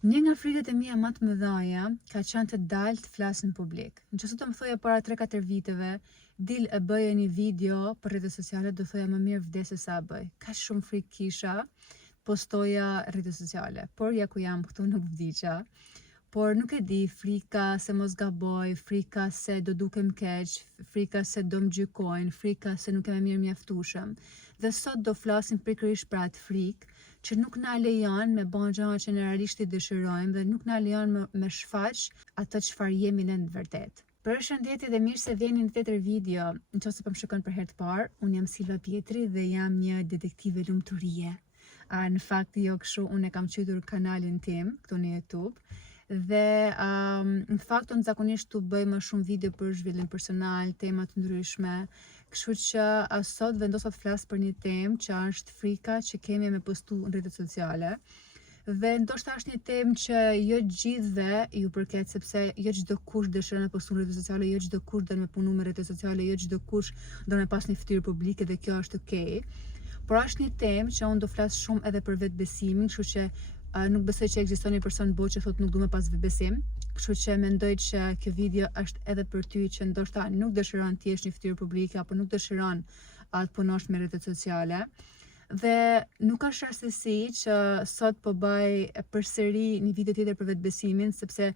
Një nga frikët e mia më të mëdha ka qenë të dalë të flas në publik. Nëse do të më thoja para 3-4 viteve, dil e bëje një video për rrjetet sociale, do thoja më mirë vdes se sa bëj. Ka shumë frikë kisha, postoja rrjetet sociale, por ja ku jam këtu nuk vdiqa. Por nuk e di, frika se mos gaboj, frika se do dukem keq, frika se do më gjykojnë, frika se nuk e me mirë mjaftueshëm. Dhe sot do flasim pikërisht për atë frikë që nuk na lejon me bën gjëra që ne realisht i dëshirojmë dhe nuk na lejon me shfaq atë çfarë jemi ne në vërtet. Përshëndetje dhe mirë se vjeni në tjetër video. Nëse po më shikon për herë të parë, unë jam Silva Pietri dhe jam një detektive lumturie. Në fakt jo kështu, unë e kam quajtur kanalin tim këtu në YouTube. Dhe në fakt unë zakonisht të bëj më shumë video për zhvillim personal, tema të ndryshme, kështu që sot vendosa të flas për një temë që është frika që kemi me postu në rrjetet sociale. Dhe ndoshta është një temë që jo gjithëve ju përket, sepse jo çdo kush dëshiron të postojë në rrjetet sociale, jo çdo kush don me punu me rrjetet sociale, jo çdo kush don me pas një fytyrë publike dhe kjo është okay. Por është një temë që unë do flas shumë edhe për vetbesimin, kështu që nuk besoj që ekziston një person botë që thotë nuk du me pas vetbesim, kështu që mendoj që kjo video është edhe për ty që ndoshta nuk dëshiron të jesh një fytyrë publike apo nuk dëshiron të punosh me rrjetet sociale. Dhe nuk ka rastësi që sot po bëj përsëri një video tjetër për vetbesimin, sepse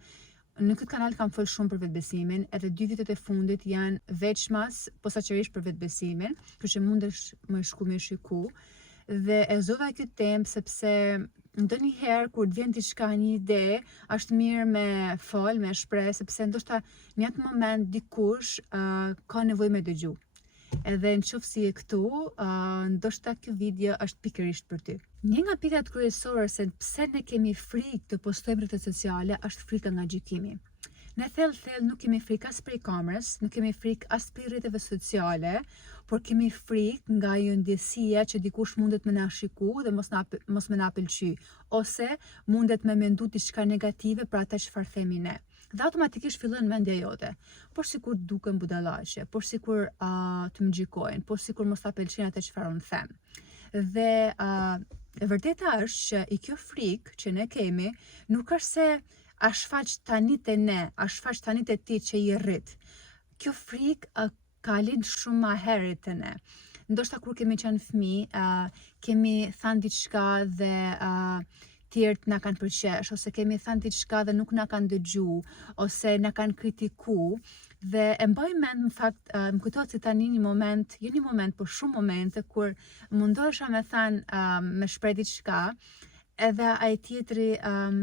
në këtë kanal kam folur shumë për vetbesimin, edhe 2 vitet e fundit janë veçmas posaçërisht për vetbesimin, kështu që mundesh më shku me shiku. Dhe e zova këtë temë sepse ndonjëherë kur të vjen diçka, një ide, është mirë me fol, me shpreh, sepse ndoshta në atë moment dikush ka nevojë me dëgju. Edhe nëse si e këtu, ndoshta ky video është pikërisht për ty. Një nga pikat kryesore se pse ne kemi frikë të postojmë rrjetet sociale është frika nga gjykimi. Ne thellë nuk kemi frikë as prej kamerës, nuk kemi frikë as prej rrjeteve sociale, por kemi frikë nga ajo ndjesia që dikush mundet me na shiku dhe mos me na pëlqy, ose mundet me mendu diçka negative për ata çfarë themi ne. Dhe automatikisht fillon mendja jote, por sikur dukem budallaqe, por sikur të më gjykojnë, por sikur mos ta pëlqejnë atë çfarë unë them. Dhe e vërteta është që i kjo frikë që ne kemi nuk është se a shfaq tani te ne, a shfaq tani te ti që i rrit. Kjo frikë ka lind shumë më herët te ne. Ndoshta kur kemi qenë fëmijë, kemi thënë diçka dhe tjerët na kanë përqesh, ose kemi thënë diçka dhe nuk na kanë dëgju, ose na kanë kritiku. Dhe e mbaj mend, në fakt, më kujtohet se tani një moment, jo një moment, por shumë momente kur mundohesha me thënë me shpreh diçka, edhe ai tjetri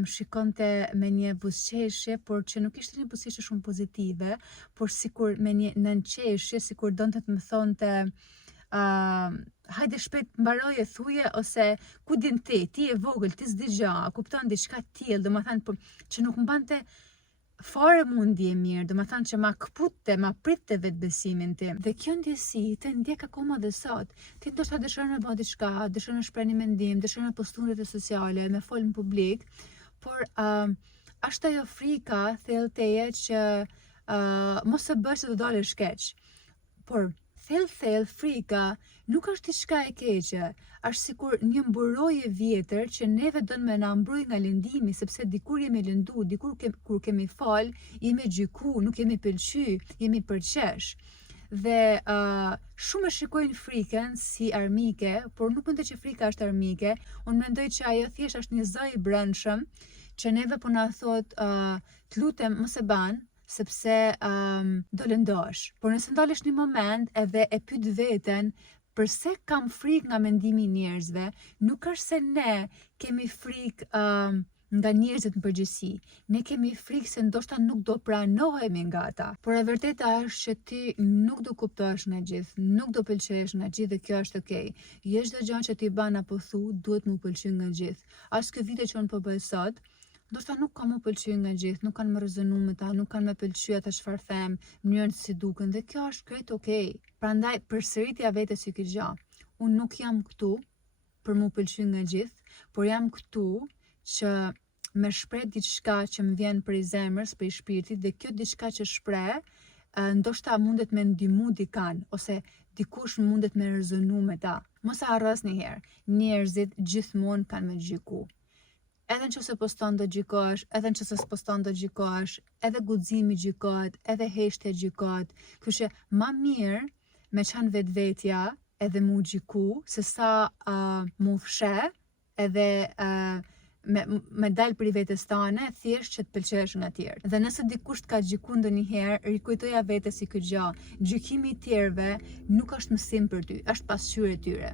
shikonte me një buzëqeshje, por që nuk ishte një buzëqeshje shumë pozitive, por sikur me një nënqeshje, sikur donte të më thonte hajde shpejt mbaroje, thuje, ose ku din ti e vogël, ti s'di gjë, kupton diçka tillë, domethënë që nuk mbante fare mundje mirë, domethënë që ma kputte, ma pritte vetbesimin tim. Dhe kjo ndjesi të ndjek akoma dhe sot. Ti ndoshta dëshiron me bëj diçka, dëshiron me shpreh një mendim, dëshiron me postu në rrjetet sociale, me fol në publik, por është ajo frika thellteje që mos e bësh se do dalësh keq. Por thellë frika nuk është diçka e keqe, është sikur një mburojë vjetër që neve don me na mbrojë nga lëndimi, sepse dikur jemi lëndu, dikur kur kemi fal, jemi gjyku, nuk jemi pëlqy, jemi përqesh. Dhe shumë e shikojnë frikën si armike, por nuk mendoj që frika është armike. Unë mendoj që ajo thjesht është një zë i brendshëm që neve po na thot të lutem mos e ban, sepse do lëndosh. Por nëse ndalesh një moment edhe e pyet veten përse kam frikë nga mendimi i njerëzve, nuk është se ne kemi frikë nga njerëzit në përgjithësi. Ne kemi frikë se ndoshta nuk do pranohemi nga ata. Por e vërteta është që ti nuk do kuptohesh nga gjithë, nuk do pëlqehesh nga gjithë dhe kjo është okay. Jo çdo gjë që ti ban apo thu duhet mu pëlqy nga gjithë. As ky video që unë po bëj sot, ndoshta nuk ka më pëlqy nga gjithë, nuk kanë më rezonu me ta, nuk kanë më pëlqy ata çfarë them, mënyrën si duken, dhe kjo është krejt okay. Prandaj përsëritja vetes si këtë gjë. Unë nuk jam këtu për mu pëlqy nga gjithë, por jam këtu që me shpreh diçka që më vjen prej zemrës, prej shpirtit, dhe kjo diçka që shpreh ndoshta mundet me ndihmu dikan, ose dikush mundet me rezonu me ta. Mos e harros njëherë, njerëzit gjithmonë kanë me gjyku. edhe nëse poston do gjikosh, edhe nëse s'poston do gjikosh, edhe guximi gjikohet, edhe heshtja gjikohet. Kështu që më mirë me qenë vetvetja edhe mu gjiku, se sa mu fshe edhe me dalë për i vetës tane, thjesht që të pëlqesh nga tjerë. Dhe nëse dikush ka gjiku ndonjëherë, rikujtoja vetes si këtë gjë. Gjykimi i tjerëve nuk është mësim për ty, është pasqyrë e tyre.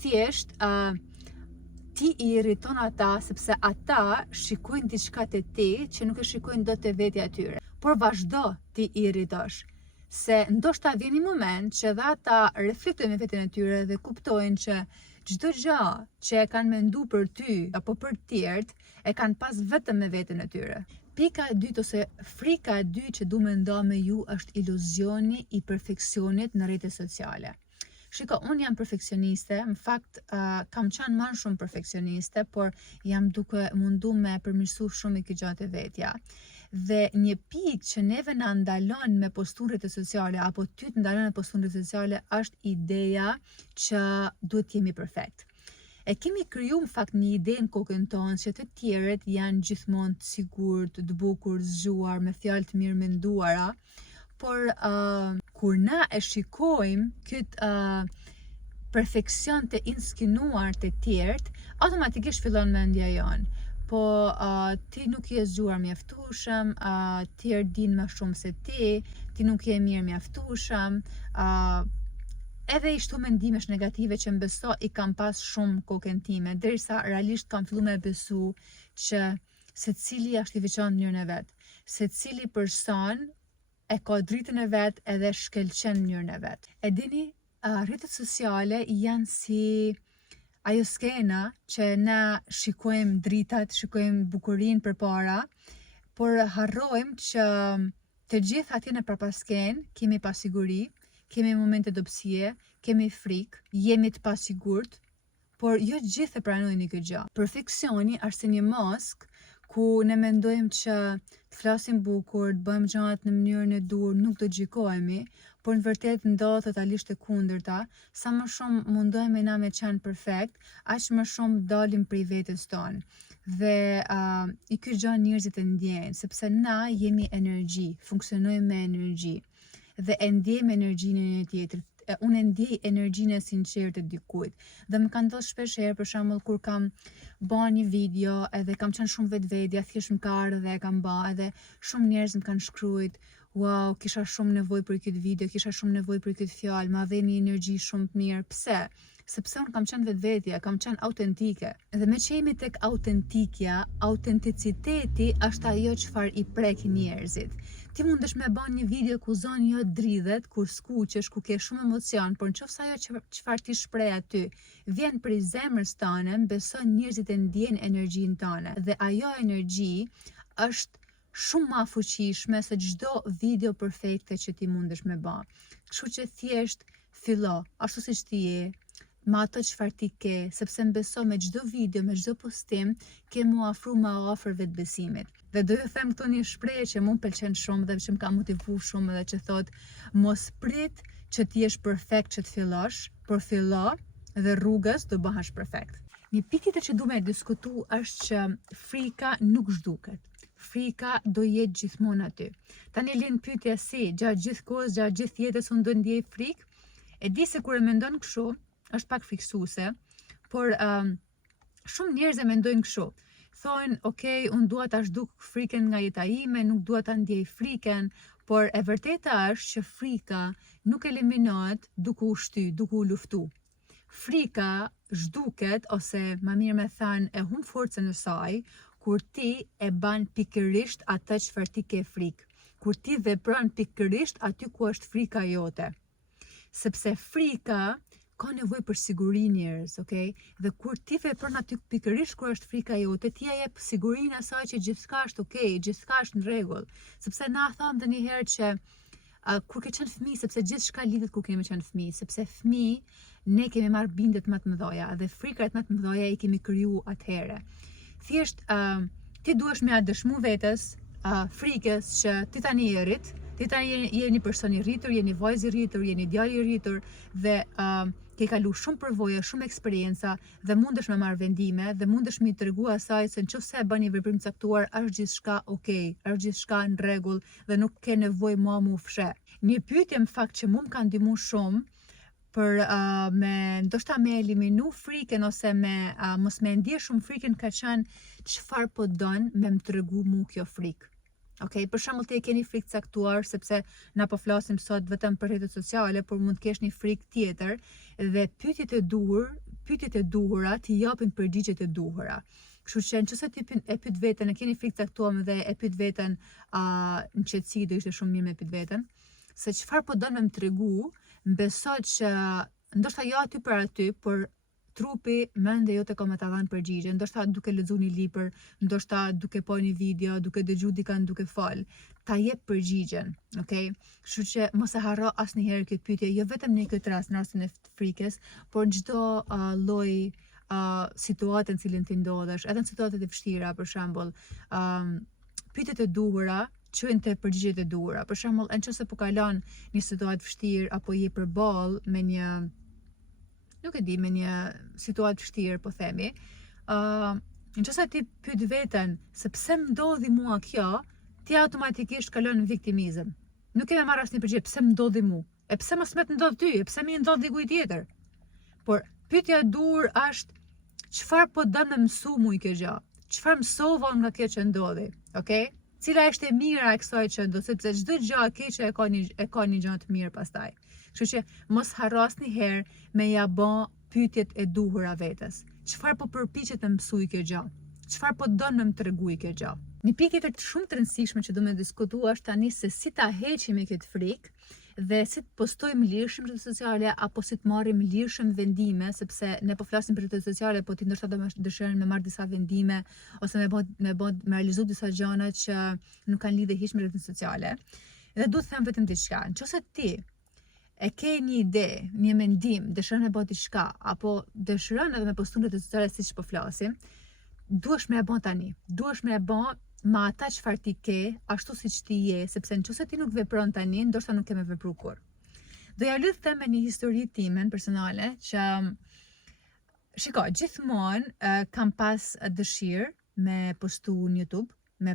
Thjesht ti i irriton ata sepse ata shikojnë diçka te ti që nuk e shikojnë dot te vetja e tyre. Por vazhdo ti i irritosh. Se ndoshta vjen një moment që dhe ata reflektojnë me veten e tyre dhe kuptojnë që çdo gjë që e kanë mendu për ty apo për tjerët e kanë pas vetëm me veten e tyre. Pika e dytë ose frika e dytë që du me nda me ju është iluzioni i perfeksionit në rrjetet sociale. Shiko, unë jam perfekcioniste, në fakt kam qenë më shumë perfekcioniste, por jam duke mundu me përmirësu shumë i këtë gjatë e vetja. Dhe një pikë që neve na ndalon me postu në rrjetet sociale, apo ty të ndalon me postu në rrjetet sociale, është ideja që duhet jemi perfekt. E kemi kriju në fakt një ide në kokën tonë që të tjerët janë gjithmonë të sigurt, të bukur, zgjuar, me fjalë të mirë menduara, por kur na e shikojmë këtë perfekcion të inskinuar të tjerët, automatikisht fillon mendja jonë. Po ti nuk je zgjuar mjaftueshëm, tjerë din më shumë se ti nuk je mirë mjaftueshëm, edhe i shtu mendimesh negative që mbeso i kam pas shumë kokën time, derisa realisht kam fillu me besu që secili është i veçantë në mënyrën e vet. Secili person e ka dritën e vet edhe shkelqen mënyrën e vet. E dini, rrjetet sociale janë si ajo skena që na shikojmë dritat, shikojmë bukurinë përpara, por harrojmë që të gjithë atje në përpasken kemi pasiguri, kemi momente dobësie, kemi frikë, jemi të pasigurt, por jo gjithë e pranojnë këtë gjë. Perfeksioni është si një mask ku ne mendojmë që të flasim bukur, të bëjmë gjërat në mënyrën e dur, nuk do gjikohemi, por në vërtet ndodhet totalisht e kundërta. Sa më shumë mundohemi na me qenë perfekt, aq më shumë dalim prej vetes tonë. Dhe i ky gjë njerëzit e ndjejnë, sepse na jemi energji, funksionojmë me energji dhe e ndjejmë energjinë e një tjetrit. Unë e ndjej energjinë e sinqertë e dikujt. Dhe më ka ndodhur shpesh herë, për shembull, kur kam bërë një video edhe kam qenë shumë vetvetja, thjesht më ka ardhur dhe e kam bërë, edhe shumë njerëz më kanë shkruajt, wow, kisha shumë nevojë për këtë video, kisha shumë nevojë për këtë fjalë, ma dhe një energji shumë të mirë. Pse? Sepse unë kam qenë vetvetja, kam qenë autentike. Dhe me që jemi tek autentikja, autenticiteti është ajo çfarë i prek njerëzit. Ti mundesh me bën një video ku zoni jo dridhet, kur skuqesh, ku ke shumë emocion, por nëse ajo çfarë ti shpreh aty vjen prej zemrës tënde, beso njerëzit e ndjejnë energjinë tënde dhe ajo energji është shumë më fuqishme se çdo video perfekte që ti mundesh me bë. Kështu që thjesht fillo ashtu siç ti je, me ato çfarë ti ke, sepse beso me çdo video, me çdo postim, ke mu afru më afër vetbesimit. Dhe do ju them këtu një shprehje që mua m'pëlqen shumë dhe që më ka motivuar shumë edhe që thot, mos prit që ti jesh perfekt që të fillosh, por fillo dhe rrugës do bëhesh perfekt. Një pikë tjetër që du me diskutu është që frika nuk zhduket. Frika do jetë gjithmonë aty. Tani lind pyetja si, gjatë gjithë kohës, gjatë gjithë jetës unë do ndjej frikë? E di se kur e mendon kështu, është pak friksuese, por shumë njerëz e mendojnë kështu. Thonë, okay, unë dua ta zhduk frikën nga jeta ime, nuk dua ta ndjej frikën, por e vërteta është që frika nuk eliminohet duke u shty, duke u luftu. Frika zhduket, ose më mirë me thënë, e humb forcën e saj kur ti e ban pikërisht atë çfarë ti ke frikë. Kur ti vepron pikërisht aty ku është frika jote. Sepse frika ka nevojë për siguri njerëz, okay? Dhe kur ti vepron aty pikërisht kur është frika jote, ti ja jep sigurinë asaj që gjithçka është okay, gjithçka është në rregull. Sepse na thon ndonjëherë që kur ke qenë fëmijë, sepse gjithçka lidhet kur kemi qenë fëmijë, sepse fëmijë ne kemi marrë bindet më të mëdha dhe frikat më të mëdha i kemi kriju atëherë. Thjesht ti duhesh me dëshmu vetes frikës që ti tani je rrit, ti tani je një person i rritur, je një vajzë i rritur, je një djalë i rritur dhe ke kalu shumë përvoja, shumë eksperienca dhe mundesh me marrë vendime dhe mundesh me i tregu asaj se nëse e bën një veprim caktuar është gjithçka okay, është gjithçka në rregull dhe nuk ke nevojë më fshe. Një pyetje në fakt që mua më ka ndihmuar shumë për ndoshta me eliminu frikën ose mos me ndje shumë frikën ka qenë çfarë po don me më tregu mu kjo frikë. Okay, për shembull ti e keni frikë caktuar sepse na po flasim sot vetëm për rrjetet sociale, por mund të kesh një frikë tjetër dhe pyetjet e duhura ti japin përgjigjet e duhura. Kështu që nëse ti e pyet veten, e keni frikë caktuar dhe e pyet veten në qetësi do ishte shumë mirë me pyet veten se çfarë po don me më tregu, besoj që ndoshta jo aty për aty, por trupi, mendja jote ka me ta dhënë përgjigje, ndoshta duke lexuar një libër, ndoshta duke pa një video, duke dëgjuar dikën duke fal, ta jep përgjigjen, okay? Kështu që mos e harro asnjëherë këtë pyetje, jo vetëm në këtë rast, në rastin e frikës, por në çdo lloj situate në cilën ti ndodhesh, edhe në situatet e vështira, për shembull, pyetjet e duhura çojnë te përgjigjet e duhura. Për shembull, nëse po kalon një situatë vështirë apo je përballë me një me një situatë vështirë, po themi, nëse ti pyet veten se pse më ndodhi mua kjo, ti automatikisht kalon në viktimizëm. Nuk ke marrë asnjë përgjigje pse më ndodhi mua. E pse mos më të ndodh ty? E pse më ndodh dikujt tjetër? Por pyetja e dur është çfarë po don me mësu mua kjo gjë? Çfarë mësova nga kjo që ndodhi? Okay? Cila është e mira e kësaj që ndodh, sepse çdo gjë e keqe e ka një gjë të mirë pastaj. Kështu që mos harro asnjëherë me ja bë pyetjet e duhura vetes. Çfarë po përpiqet të mësoj kjo gjë? Çfarë po don me më tregoj kjo gjë? Një pikë tjetër shumë të rëndësishme që do me diskutuar është tani se si ta heqim me këtë frikë dhe si të postojmë lirshëm rrjetet sociale apo si të marrim lirshëm vendime, sepse ne po flasim për rrjetet sociale, po ti ndoshta do më dëshiron me marr disa vendime ose me realizu disa gjëra që nuk kanë lidhje hiç me rrjetet sociale. Dhe duhet të them vetëm diçka. Nëse ti e ke një ide, një mendim, dëshiron me bë diçka apo dëshiron edhe me postu në rrjetet sociale siç po flasim, duhesh me e bën tani. Duhesh me e bën me ata çfarë ti ke, ashtu siç ti je, sepse nëse ti nuk vepron tani, ndoshta nuk ke me vepru kur. Do ja lidh them me një histori time personale që shiko, gjithmonë kam pas dëshirë me postu në YouTube, me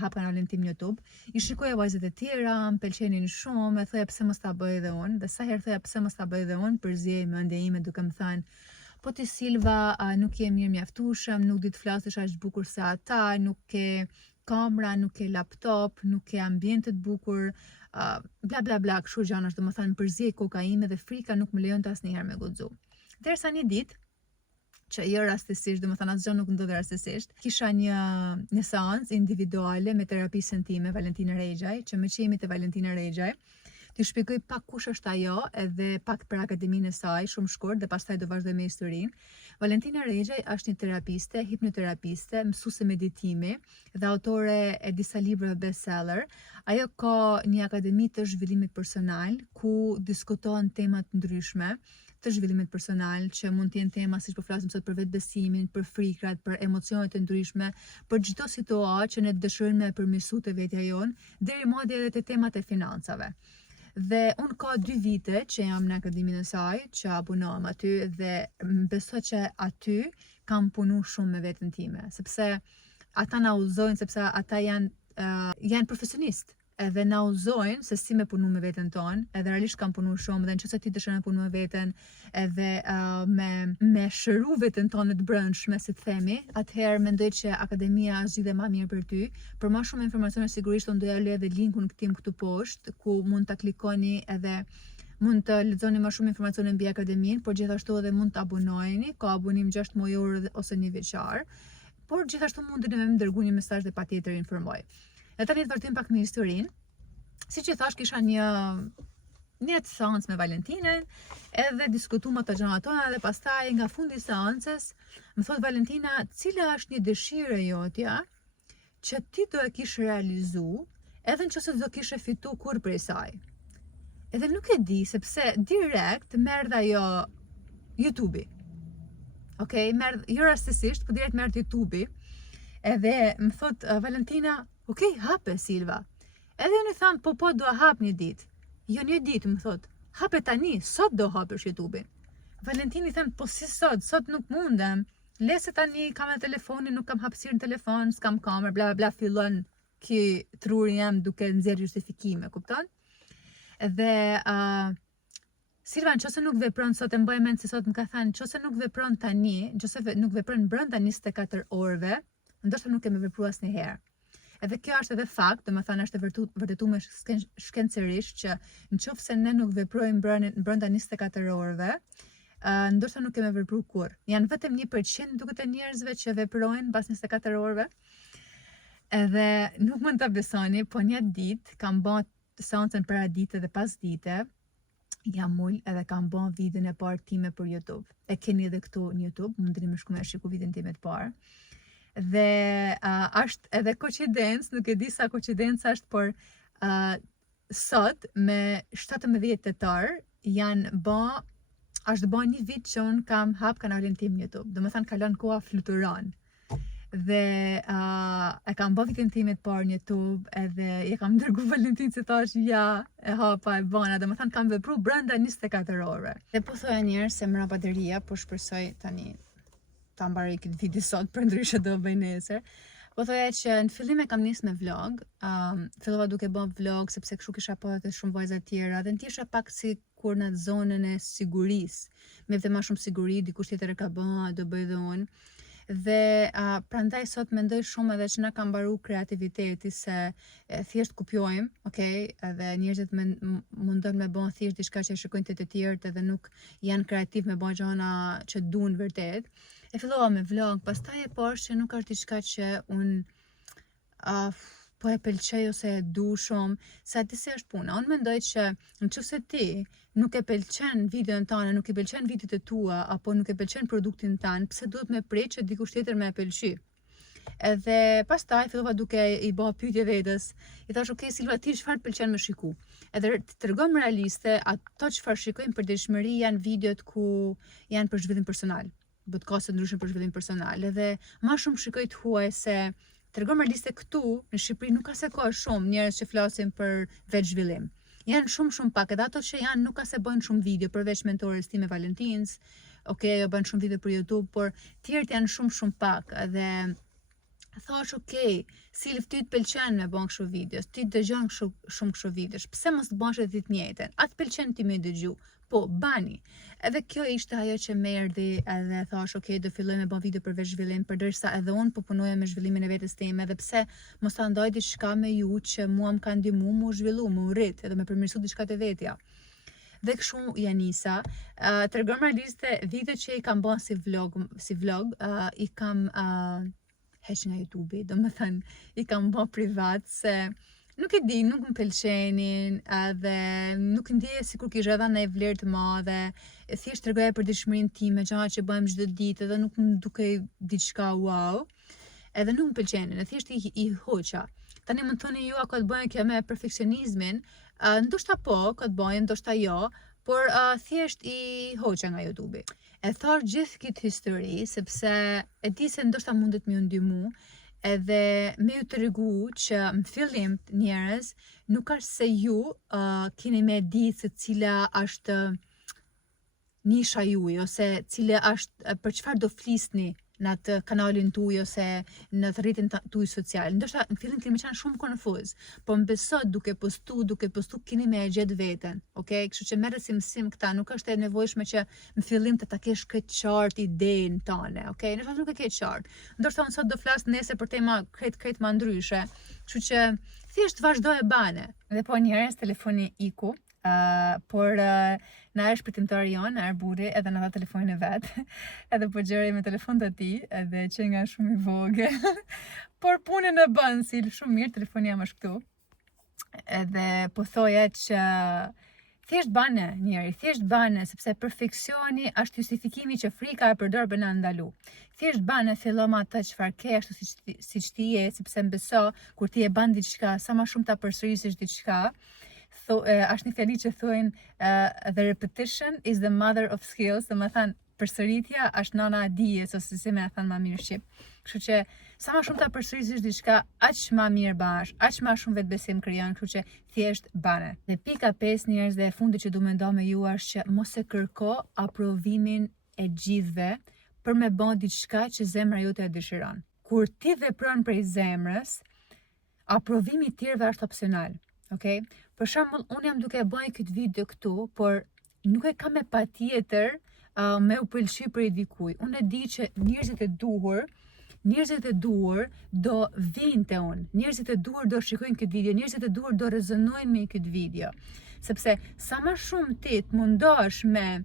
hap kanalin tim në YouTube. I shikoja vajzat e tjera, më pëlqenin shumë, e thoja pse mos ta bëj edhe unë, dhe sa herë thoja pse mos ta bëj edhe unë, përziej mendja ime duke më thënë, po ti Silva nuk je mirë mjaftueshëm, nuk di të flasësh aq bukur se ata, nuk ke kamera, nuk ke laptop, nuk ke ambiente të bukur, bla bla bla, kështu gjëra, domethënë përziej koka ime dhe frika nuk më lejonte asnjëherë me guxu. Derisa një ditë që jo rastësisht, domethënë asgjë nuk ndodhi rastësisht, kisha një seancë individuale me terapisën time Valentina Rexhaj, që më qejmi te Valentina Rexhaj. Ti shpjegoj pak kush është ajo edhe pak për akademinë e saj, shumë shkurt, dhe pastaj do vazhdoj me historinë. Valentina Rexhaj është një terapiste, hipnoterapiste, mësuese meditimi dhe autore e disa librave bestseller. Ajo ka një akademi të zhvillimit personal ku diskuton tema të ndryshme të zhvillimit personal, që mund të jenë tema siç po flasim sot për vetbesimin, për frikrat, për emocionet e ndryshme, për çdo situatë që ne dëshirojmë me përmirësu te vetja jonë, deri madje edhe te temat e financave. Dhe unë ka 2 vite që jam në akademinë e saj, që abunohem aty dhe besoj që aty kam punu shumë me veten time, sepse ata na udhëzojnë, sepse ata janë profesionistë, edhe na udhëzojnë se si me punu me veten tonë, edhe realisht kam punu shumë, dhe nëse ti dëshiron të punu me veten edhe me shëru veten tonë të brendshme, si të themi, atëherë mendoj që akademia është zgjidhja më mirë për ty. Për më shumë informacione sigurisht unë do ja lë edhe linkun këtim këtu poshtë, ku mund ta klikoni edhe mund të lexoni më shumë informacione mbi akademinë, por gjithashtu edhe mund të abonoheni, ka abonim 6 muajor ose 1 vjeçar, por gjithashtu mundeni me më dërguar një mesazh dhe patjetër informoj. E tani të vazhdojmë pak me historinë. Siç e thash, kisha një seancë me Valentinën, edhe diskutuam ato gjërat tona dhe pastaj nga fundi i seancës më thot Valentina, cila është një dëshirë jotja që ti do e kishe realizu, edhe nëse do kishe fitu kur prej saj. Edhe nuk e di, sepse direkt merr ajo YouTube-i. Okej, jo rastësisht, po direkt merr YouTube-i. Edhe më thot Valentina, okej, hape Silva. Edhe unë i tham, po do hap një ditë. Jo një ditë, më thot, hape tani, sot do hapësh YouTube-in. Valentini thënë, po si sot nuk mundem. Lese tani kam e telefonin, nuk kam hapësirë në telefon, s'kam kamerë, bla bla, fillon ki truri jam duke nxjerrë justifikime, kupton? Dhe Silva, nëse nuk vepron sot, e mbaj mend se sot më ka thënë, nëse nuk vepron tani, nëse nuk vepron brenda 24 orëve, ndoshta nuk e më vepruar asnjëherë. Edhe kjo është edhe fakt, domethënë është vërtetuar shkencërisht që nëse ne nuk veprojmë brenda 24 orëve, ndoshta nuk kemi vepruar kur. Janë vetëm 1% duket e njerëzve që veprojnë pas 24 orëve. Edhe nuk mund ta besoni, po një ditë kam bën seancën para dite dhe pas dite, jam ul edhe kam bën videon e parë time për YouTube. E keni edhe këtu në YouTube, mundeni më shku me shiku videon time të parë. Dhe është edhe koincidencë, nuk e di sa koincidencë është, por sot me 17 tetor është bën një vit që unë kam hap kanalin tim në YouTube. Domethënë kalon koha fluturon. Dhe e kam bë vitin timit parë në YouTube edhe e kam dërgu Valentin se thash ja e hapa e bëna, domethënë kam vepru brenda 24 orëve. Dhe po thoja njerëz se mrapaderia, po shpresoj tani ta mbaroj këtë video sot, për ndryshe do bëj nesër. Po thoja që në fillim e kam nis me vlog, fillova duke bën vlog sepse kështu kisha pa edhe shumë vajza të tjera dhe ndjesha pak si kur në zonën e sigurisë, me vete më shumë siguri, dikush tjetër e ka bën, do bëj dhe unë. Dhe prandaj sot mendoj shumë edhe që na ka mbaru kreativiteti se thjesht kopjojmë, okay? Edhe njerëzit mundon me bën thjesht diçka që shikojnë të tjerët edhe nuk janë kreativ me bën gjëra që duan vërtet. E fillova me vlog, pastaj e posh që nuk është diçka që unë po e pëlqej ose e du shumë, sa di se është puna. Unë mendoj që nëse ti nuk e pëlqen videon tënde, nuk i pëlqen videot e tua, apo nuk e pëlqen produktin tënd, pse duhet me prej që dikush tjetër me e pëlqy? Edhe pastaj fillova duke i bë pyetje vetes. I thash, "Ok, Silva, ti çfarë pëlqen me shiku?" Edhe të tregom realiste, ato çfarë shikojmë për dëshmëri janë videot ku janë për zhvillim personal, podcast ndryshme për zhvillim personal. Edhe më shumë shikoj të huaj se tregom realiste këtu në Shqipëri nuk ka se ka shumë njerëz që flasin për vetë zhvillim. Janë shumë pak, edhe ato që janë nuk ka se bëjnë shumë video, përveç mentores time Valentins, okay, jo bëjnë shumë video për YouTube, por tjerët janë shumë pak, edhe thash, okay, Silv, ty të pëlqen me bën kështu videos, ti dëgjon shumë kështu videos, pse mos të bësh edhe të njëjtën? Atë pëlqen ti me dëgju, po bani. Edhe kjo ishte ajo që më erdhi, edhe thash, okay, do filloj me bën video për vetë zhvillim, përderisa edhe unë po punoja me zhvillimin e vetes time, edhe pse mos ta ndaj diçka me ju që mua më ka ndihmuar mu zhvillu, mu rrit, edhe me përmirësu diçka të vetja. Dhe kështu ja nisa. Tregom realiste, video që i kam bën si vlog, i kam heq nga YouTube, domethënë i kam bën privat se nuk e di, nuk më pëlqenin, dhe nuk ndjeja sikur kisha dhënë ndonjë vlerë të madhe. Thjesht tregoja për dëshmërinë time, gjëra që bëjmë çdo ditë, dhe nuk më dukej diçka wow. Edhe nuk më pëlqenin, thjesht i hoqa. Tani më thoni ju, a ka të bëjë kjo me perfeksionizmin? Ndoshta po, ka të bëjë, ndoshta jo, por thjesht i hoqa nga YouTube. E thash gjithë këtë histori, sepse e di se ndoshta mundet më ndihmu, edhe me ju të regu që në fillim të njerëz, nuk është se ju keni me di se cila është nisha juaj, ose cila është për çfarë do flisni në atë kanalin tuaj ose në rrjetin tuaj social. Ndoshta në fillim keni qenë shumë konfuz, po më beso duke postu keni me e gjetë veten, okay? Kështu që merret si mësim këta, nuk është e nevojshme që në fillim të ta kesh këtë qartë idenë tënde, okay? Ndoshta nuk e ke qartë. Ndoshta unë sot do flas nesër për tema krejt më ndryshe. Kështu që thjesht vazhdo e bane. Dhe po njerëz telefoni iku, por na është shpërtimtari jonë, na është burri, edhe na dha telefonin e vet. Edhe po gjërej me telefon të tij, edhe që nga shumë i vogël. Por punën e bën si shumë mirë, telefoni jam është këtu. Edhe po thoja që thjesht bane njeri, thjesht bane, sepse perfeksioni është justifikimi që frika e përdor bën na ndalu. Thjesht bane, fillo me atë çfarë ke, ashtu siç ti je, sepse më beso kur ti e bën diçka, sa më shumë ta përsërisësh diçka, është një fjali që thojnë the repetition is the mother of skills, dhe më thanë përsëritja është nana e dijes, ose si me e thanë ma mirë shqip. Kështu që sa më shumë ta përsërisësh diçka, aq më mirë bash, aq më shumë vetbesim krijon, kështu që thjesht bane. Dhe pika 5 njerëz dhe e fundit që du me ndo me ju është që mos e kërko aprovimin e gjithëve për me bën diçka që zemra jote e dëshiron. Kur ti vepron prej zemrës, aprovimi i tjerëve është opsional. Okay? Për shembull, unë jam duke bëj këtë video këtu, por nuk e kam me patjetër me u pëlqy për i dikuj. Unë e di që njerëzit e duhur do vinë te unë, njerëzit e duhur do shikojnë këtë video, njerëzit e duhur do rezonojnë me këtë video. Sepse sa më shumë ti të mundosh me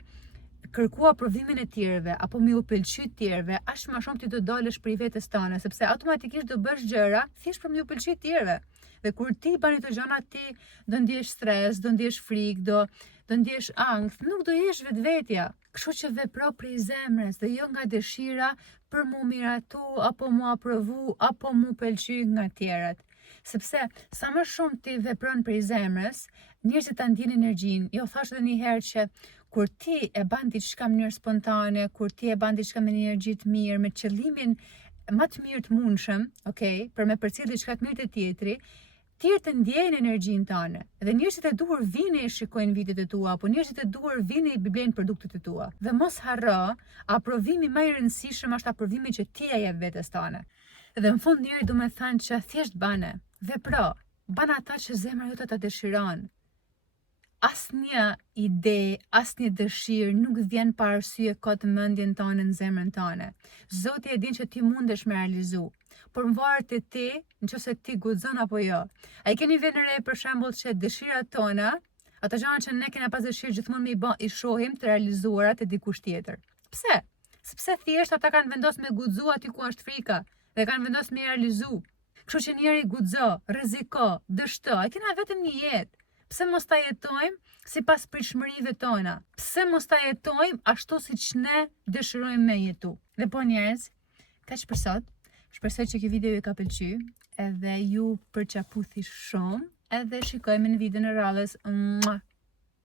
kërku aprovimin e tjerëve, apo me u pëlqy tjerëve, aq më shumë ti do dalësh prej vetes tënde, sepse automatikisht do bësh gjëra thjesht për me u pëlqy tjerëve. Dhe kur ti bani të gjëra, ti do ndjesh stres, do ndjesh frikë, do ndjesh ankth, nuk do jesh vetvetja. Kështu që vepro prej zemrës dhe jo nga dëshira për mu miratu, apo mu aprovu, apo mu pëlqy nga tjerët. Sepse sa më shumë ti vepron prej zemrës, njerëzit ta ndjejnë energjinë. Jo, thash edhe një herë që kur ti e ban diçka në mënyrë spontane, kur ti e ban diçka me një energji të mirë, me qëllimin më të mirë të mundshëm, okay, për me përcjell diçka të mirë të tjetri, tjerë të ndjejnë energjinë tënde. Dhe njerëzit e duhur vinë e shikojnë videot e tua, apo njerëzit e duhur vinë e blejnë produktet e tua. Dhe mos harro, aprovimi më i rëndësishëm është aprovimi që ti e jep vetes tënde. Dhe në fund njëri du me thënë që thjesht bane, vepro, bane ata që zemra jote ta dëshiron. Asnjë ide, asnjë dëshirë nuk vjen pa arsye kot mendjen tënde në zemrën tënde. Zoti e din që ti mundesh me realizu, por më varet te ti, nëse ti guxon apo jo. Ai keni vënë re për shembull që dëshirat tona, ato gjëra që ne kena pas dëshirë gjithmonë me i bë, i shohim të realizuara te dikush tjetër. Pse? Sepse thjesht ata kanë vendosur me guxu aty ku është frika dhe kanë vendosur me realizu. Kështu që njeri guxo, rreziko, dështo, ai kena vetëm një jetë. Pse mos ta jetojmë sipas pritshmërive tona? Pse mos ta jetojmë ashtu siç ne dëshirojmë me jetu? Dhe po njerëz, kaq për sot. Shpresoj që ky video ju ka pëlqyer, edhe ju përqafuthi shumë, edhe shikojmë në videon e radhës.